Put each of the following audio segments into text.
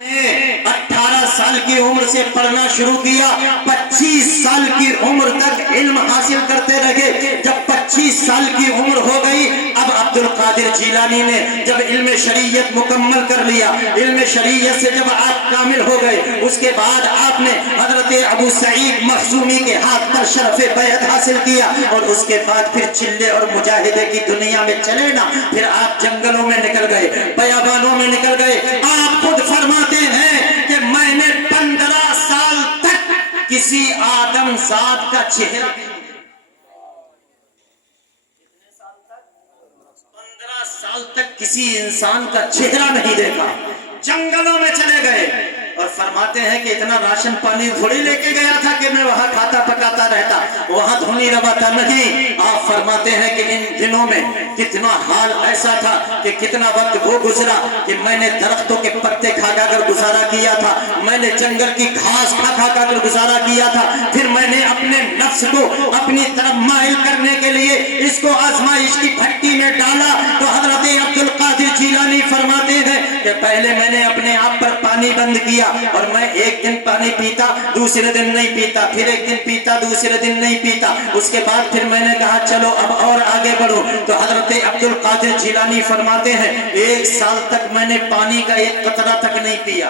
18 سال کی عمر سے پڑھنا شروع کیا، 25 سال کی عمر تک علم حاصل کرتے رہے۔ جب 25 سال کی عمر ہو گئی، اب عبد القادر جیلانی نے جب علم شریعت مکمل کر لیا، علم شریعت سے جب آپ کامل ہو گئے، اس کے بعد آپ نے حضرت ابو سعید مخزومی کے ہاتھ پر شرف بیعت حاصل کیا، اور اس کے بعد پھر چلے اور مجاہدے کی دنیا میں چلے نا، پھر آپ جنگلوں میں نکل گئے، بیابانوں میں نکل گئے۔ آپ خود فرماتے ہیں کہ میں نے 15 سال تک کسی آدم ذات کا چہرہ 15 سال تک کسی انسان کا چہرہ نہیں دیکھا، جنگلوں میں چلے گئے، اور فرماتے ہیں کہ اتنا راشن پانی تھوڑی لے کے گیا تھا کہ میں وہاں کھاتا پکاتا رہتا، وہاں دھونی رواتا نہیں۔ آپ فرماتے ہیں کہ ان دنوں میں کتنا حال ایسا تھا کہ کتنا وقت وہ گزرا کہ میں نے درختوں کے پتے کھا کھا کر گزارا کیا تھا، میں نے جنگل کی گھاس کھا کھا کر گزارا کیا تھا، پھر میں نے اپنے نفس کو اپنی طرف مائل کرنے کے لیے اس کو آزمائش کی بھٹی میں ڈالا۔ تو حضرت عبد القادر جیلانی فرماتے ہیں کہ پہلے میں نے اپنے آپ پر پانی بند کیا، اور میں ایک دن پانی پیتا، دوسرے دن نہیں پیتا، پھر ایک دن پیتا، دوسرے دن نہیں پیتا۔ اس کے بعد پھر میں نے کہا چلو اب اور آگے بڑھو، تو حضرت عبد القادر جیلانی فرماتے ہیں 1 سال تک میں نے پانی کا ایک قطرہ تک نہیں پیا۔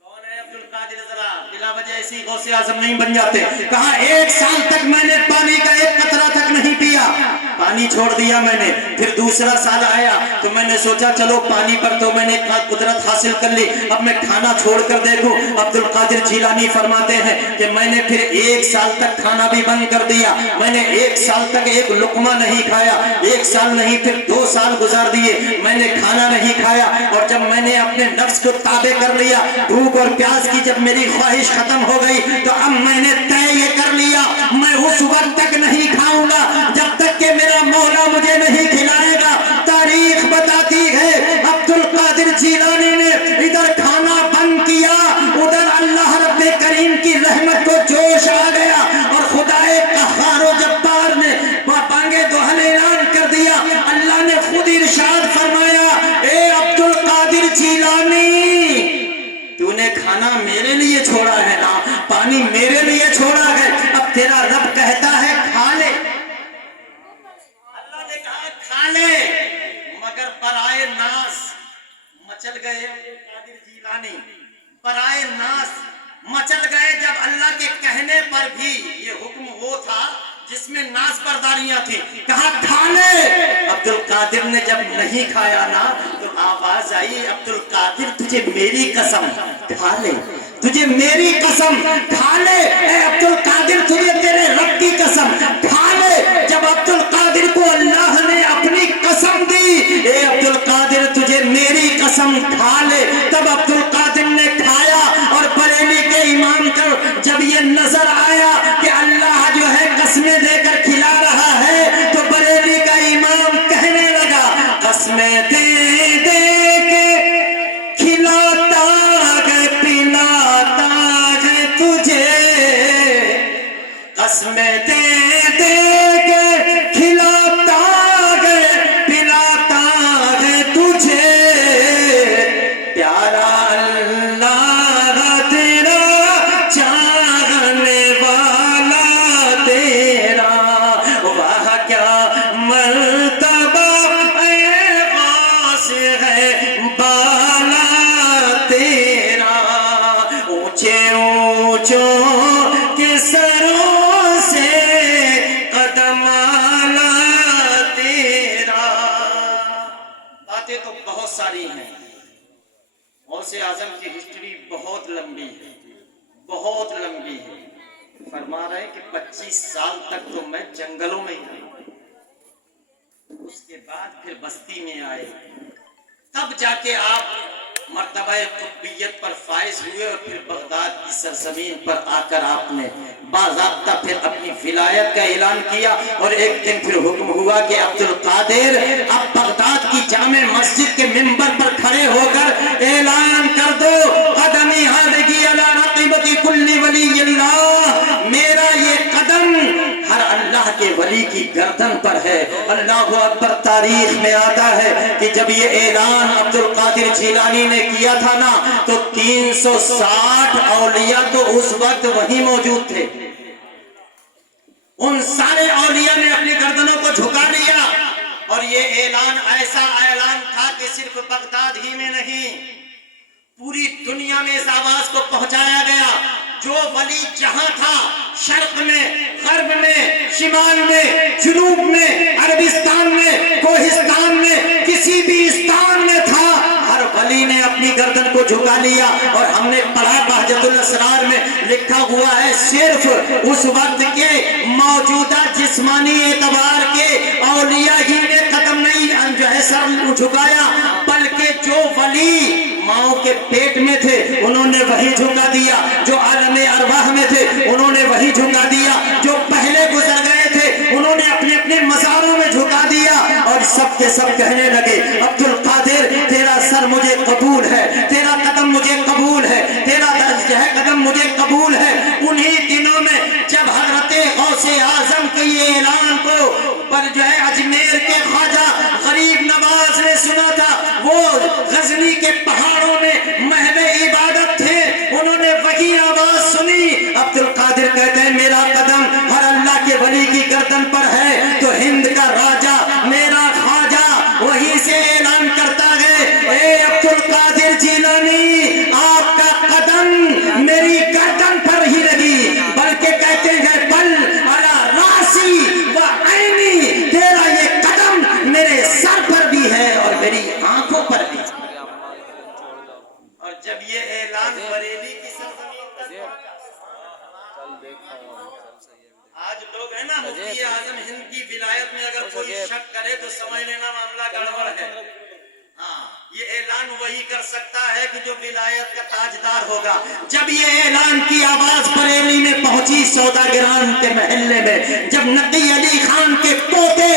کون ہے عبد القادر؟ ذرا بلا وجہ ایسی غوث اعظم نہیں بن جاتے۔ کہا 1 سال تک میں نے پانی کا ایک قطرہ تک نہیں پیا، پانی چھوڑ دیا میں نے۔ پھر دوسرا سال آیا تو میں نے سوچا چلو پانی پر تو میں نے قدرت حاصل کر لی، اب میں کھانا چھوڑ کر دیکھوں۔ عبد القادر جیلانی فرماتے ہیں کہ میں نے پھر 1 سال تک کھانا بھی بند کر دیا، میں نے 1 سال تک ایک لقمہ نہیں کھایا، 1 سال نہیں پھر 2 سال گزار دیے، میں نے کھانا نہیں کھایا۔ اور جب میں نے اپنے نفس کو تابع کر لیا، بھوک اور پیاس کی جب میری خواہش ختم ہو گئی، تو اب میں نے طے یہ کر لیا میں اس وقت تک نہیں کھاؤں گا جب تک کہ میرا مولا مجھے نہیں کھلائے گا۔ تاریخ بتاتی ہے عبد القادر جیلانی نے ادھر کھانا بند کیا، ادھر اللہ رب کریم کی رحمت کو جوش آ گیا، اور خدائے قہار و جبار نے بانگے دوہل اعلان کر دیا۔ اللہ نے خود ارشاد فرمایا اے عبد القادر جیلانی، تو نے کھانا میرے لیے چھوڑا ہے نا، پانی میرے لیے چھوڑا ہے، اب تیرا رب کہتا ہے کھا لے۔ اللہ نے کہا کھا لے، مگر برائے ناس مچل گئے عبد القادر جیلانی، برائے ناس مچل گئے۔ جب اللہ کے کہنے پر بھی یہ حکم وہ تھا جس میں ناس برداریاں تھیں، کہا کھا لے۔ عبد القادر نے جب نہیں کھایا نا تو آواز آئی عبد القادر تجھے میری قسم کھا لے، تجھے میری قسم کھا لے، اے عبد القادر تجھے تیرے رب کی قسم کھا لے۔ جب عبد القادر کو اللہ نے اپنی قسم دی اے عبد القادر تجھے میری قسم کھا لے، تب عبد القادر نے کھایا۔ اور بریلی کے امام کو جب یہ نظر آیا کہ اللہ جو ہے قسمیں دے کر کھلا رہا ہے، تو بریلی کا امام کہنے لگا قسمیں دے دے کے کھلاتا ہے پلاتا ہے تجھے، قسمیں دے دے کے کھلاتا ہے پلاتا ہے تجھے، پیارا اللہ تیرا چاہنے والا تیرا، واہ کیا مرتبہ اے غوث ہے بالا تیرا، اونچے اونچوں کے سروں سے قدم آلا تیرا۔ باتیں تو بہت ساری ہیں، غوث اعظم کی ہسٹری بہت لمبی ہے، بہت لمبی ہے۔ فرما رہے کہ 25 سال تک تو میں جنگلوں میں ہی رہا، اس کے بعد پھر بستی میں آئے، تب جا کے آپ مرتبہ قطبیت پر فائز ہوئے، اور پھر بغداد کی سرزمین پر آ کر آپ نے باضابطہ پھر اپنی ولایت کا اعلان کیا۔ اور ایک دن پھر حکم ہوا کہ عبد القادر اب بغداد کی جامع مسجد کے منبر پر کھڑے ہو کر اعلان کر دو قدمی ہادگی علی رقبتی کل ولی اللہ، میرا یہ قدم ہر اللہ کے ولی کی گردن پر ہے۔ اللہ اکبر، تاریخ میں آتا ہے کہ جب یہ اعلان عبد القادر جیلانی نے کیا تھا نا تو 360 اولیاء تو اس وقت وہیں موجود تھے۔ ان سارے اولیاء نے اپنی گردنوں کو جھکا لیا، اور یہ اعلان ایسا اعلان تھا کہ صرف بغداد ہی میں نہیں، پوری دنیا میں اس آواز کو پہنچایا گیا۔ جو ولی جہاں تھا، شرق میں، غرب میں، شمال میں، جنوب میں، عربستان میں، کوہستان میں، کسی بھی استان میں تھا، ہر ولی نے اپنی گردن کو جھکا لیا۔ اور ہم نے پڑھا بہجت الاسرار میں لکھا ہوا ہے، صرف اس وقت کے موجودہ جسمانی اعتبار کے اولیاء ہی نے قدم نہیں جو ہے سر جھکایا، بلکہ جو ولی ماؤں کے پیٹ میں تھے انہوں نے وہی جھکا دیا، جو عالم ارواح میں تھے انہوں نے وہی جھکا دیا، جو پہلے گزر گئے تھے انہوں نے اپنے اپنے مزاروں میں جھکا دیا، اور سب کے سب کہنے لگے عبد القادر تیرا سر مجھے قبول ہے، تیرا قدم مجھے قبول ہے، تیرا جو ہے قدم مجھے قبول ہے۔ انہی دنوں میں جب حضرت غوث اعظم کے یہ اعلان کو پر جو ہے اجمیر کے خواجہ غریب نواز نے سنا تھا، وہ غزنی کے پہاڑوں میں محو عبادت تھے، انہوں نے وہی آواز سنی۔ عبد القادر کہتے ہیں میرا قدم ہر اللہ کے ولی کی گردن پر ہے، تو ہند کا راجہ میرا خواجہ وہی سے اعلان کرتا ہے، اے عبد القادر جیلانی آپ کا قدم میری گردن پر ہی لگی، بلکہ کہتے ہیں بل علی راسی و عینی، تیرا یہ قدم میرے سر پر بھی ہے اور میری آنکھوں پر بھی۔ اور جب یہ اعلان بریلی کی سرزمین پر آج لوگ ہیں نا مفتی اعظم ہند کی ولایت میں اگر کوئی شک کرے تو سمجھ لینا معاملہ گڑبڑ ہے۔ ہاں، یہ اعلان وہی کر سکتا ہے کہ جو ولایت کا تاجدار ہوگا۔ جب یہ اعلان کی آواز بریلی میں پہنچی سوداگران کے محلے میں، جب نقی علی خان کے پوتے